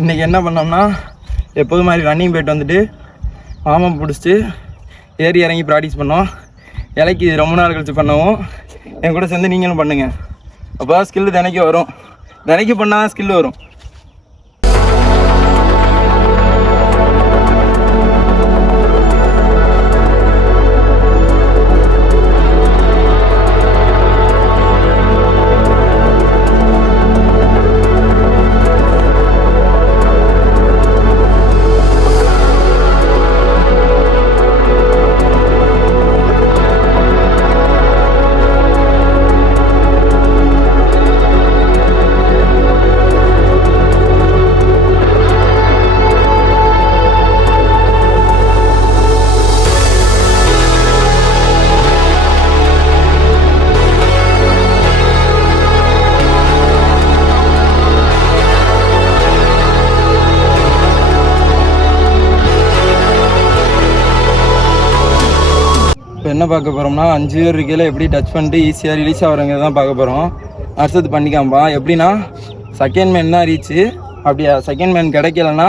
இன்றைக்கி என்ன பண்ணோம்னா எப்போது மாதிரி ரன்னிங் போய்ட்டு வந்துட்டு மாமம் பிடிச்சிட்டு ஏறி இறங்கி ப்ராக்டிஸ் பண்ணோம். இலைக்கு ரொம்ப நாள் கழிச்சு பண்ணவும் என் கூட சேர்ந்து நீங்களும் பண்ணுங்கள். அப்போ தான் ஸ்கில்லு தினைக்கு வரும். தினைக்கு பண்ணால் தான் ஸ்கில்லு வரும். இப்போ என்ன பார்க்க போகிறோம்னா 5 பேர் இருக்கையில் எப்படி டச் பண்ணிட்டு ஈஸியாக ரிலீஸ் ஆகிறவங்க தான் பார்க்க போகிறோம். அடுத்தது பண்ணிக்காம்பா. எப்படின்னா செகண்ட் மேன் தான் ரீச்சு. அப்படியா செகண்ட் மேன் கிடைக்கலன்னா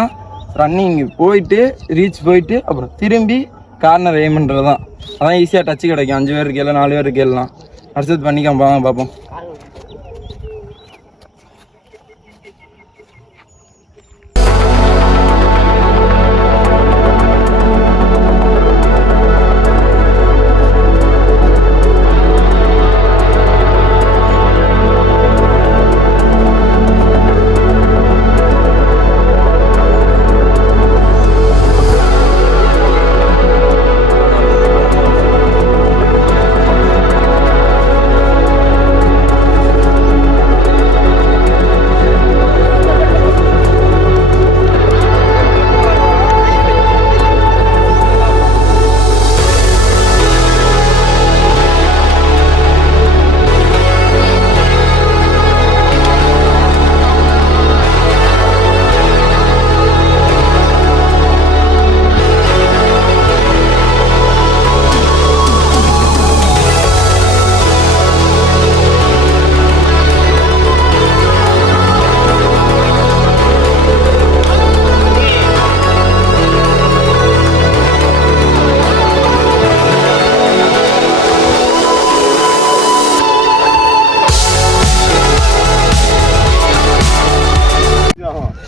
ரன்னிங் போயிட்டு ரீச் போயிட்டு அப்புறம் திரும்பி கார்னர் எய்ம் பண்ணுறது தான். அதான் ஈஸியாக டச்சு கிடைக்கும் 5 பேர் இருக்கையில் 4 பேர் இருக்கையிலாம். அடுத்தது பண்ணிக்காம்பா பார்ப்போம்.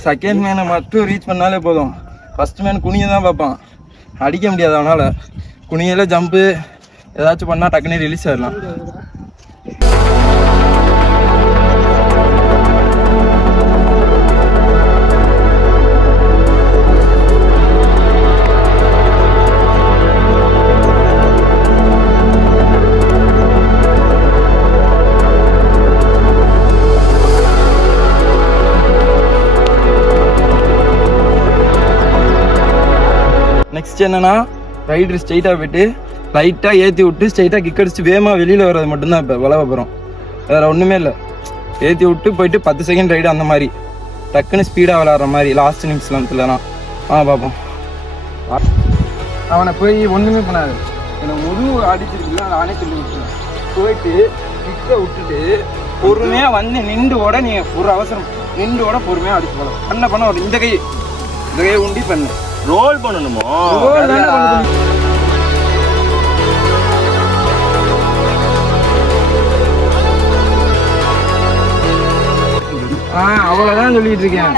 செகண்ட் மேனை மட்டும் ரீச் பண்ணாலே போதும். ஃபஸ்ட் மேன் குனியை தான் பார்ப்பான். அடிக்க முடியாது அவனால். குனியில் ஜம்ப்பு ஏதாச்சும் பண்ணால் டக்குனே ரிலீஸ் ஆகிடலாம். நெக்ஸ்ட் என்னன்னா ரைடர் ஸ்ட்ரைட்டாக போய்ட்டு லைட்டாக ஏற்றி விட்டு ஸ்ட்ரைட்டாக கிக் அடிச்சுட்டு வேகமாக வெளியில் வர்றது மட்டும்தான் இப்போ விளவ போகிறோம். வேறு ஒன்றுமே இல்லை. ஏற்றி விட்டு போயிட்டு 10 செகண்ட் ரைடு அந்த மாதிரி டக்குன்னு ஸ்பீடாக விளாட்ற மாதிரி லாஸ்ட் நிமிஷத்துலலாம். பார்ப்போம். அவனை போய் ஒன்றுமே பண்ணாது. என்னை முழு அடிச்சிருக்குல்ல நானே சொல்லி விட்டுருவேன். போயிட்டு கிக்கை விட்டுட்டு பொறுமையாக வந்து நின்று ஓட நீ ஒரு அவசரம் நின்று ஓட பொறுமையாக அடிச்சு போகலாம். பண்ண ஒரு இந்த கையை உண்டி பண்ணு. ரோல் பண்ணணுமோ? அவ்வளோதான் சொல்லிட்டு இருக்கேன்.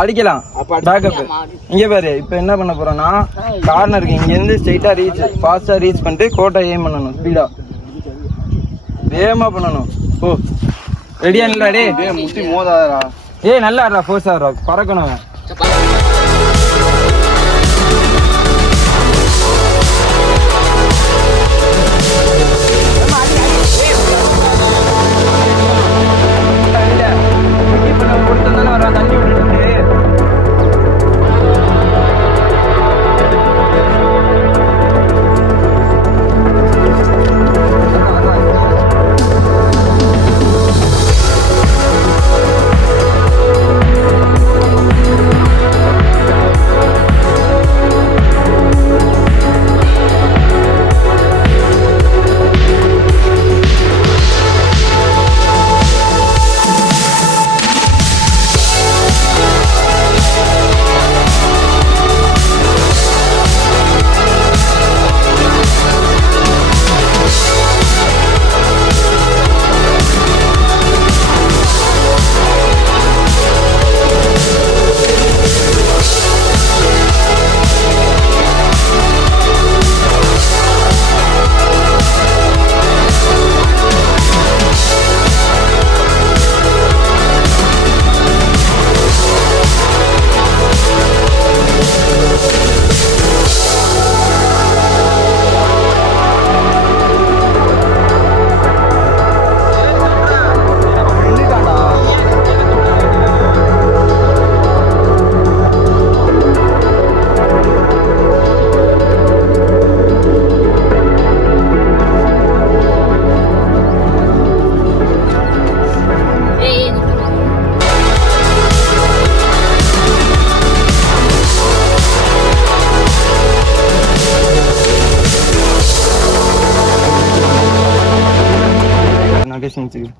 அடிக்கலாம். பேக்கப் இங்கே பாரு. இப்போ என்ன பண்ண போறோம்னா கார்னருக்கு இங்கேருந்து ஸ்ட்ரைட்டாக ரீச் ஃபாஸ்ட்டாக ரீச் பண்ணிட்டு கோட்டை எய்ம் பண்ணணும். ஸ்பீடாக வேகமாக பண்ணணும். ஓ ரெடியா இல்லை? டே முட்டி மோதாதா? நல்லா ஆடுறா. ஃபோர்ஸ் ஆடுறா. பறக்கணும்.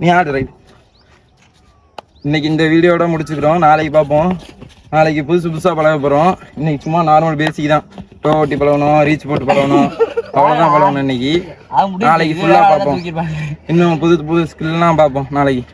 நீ ஆடு ரைட். இன்னைக்கு இந்த வீடியோட முடிச்சுக்கிறோம். நாளைக்கு பார்ப்போம். நாளைக்கு புதுசாக பழக போகிறோம். இன்னைக்கு சும்மா நார்மல் பேசிக் தான். டோ ஓட்டி பழகணும், ரீச் போட்டு பழகணும், அவ்வளோதான் பழகணும் இன்னைக்கு. நாளைக்கு ஃபுல்லாக பார்ப்போம். இன்னும் புது புது ஸ்கில்லாம் பார்ப்போம் நாளைக்கு.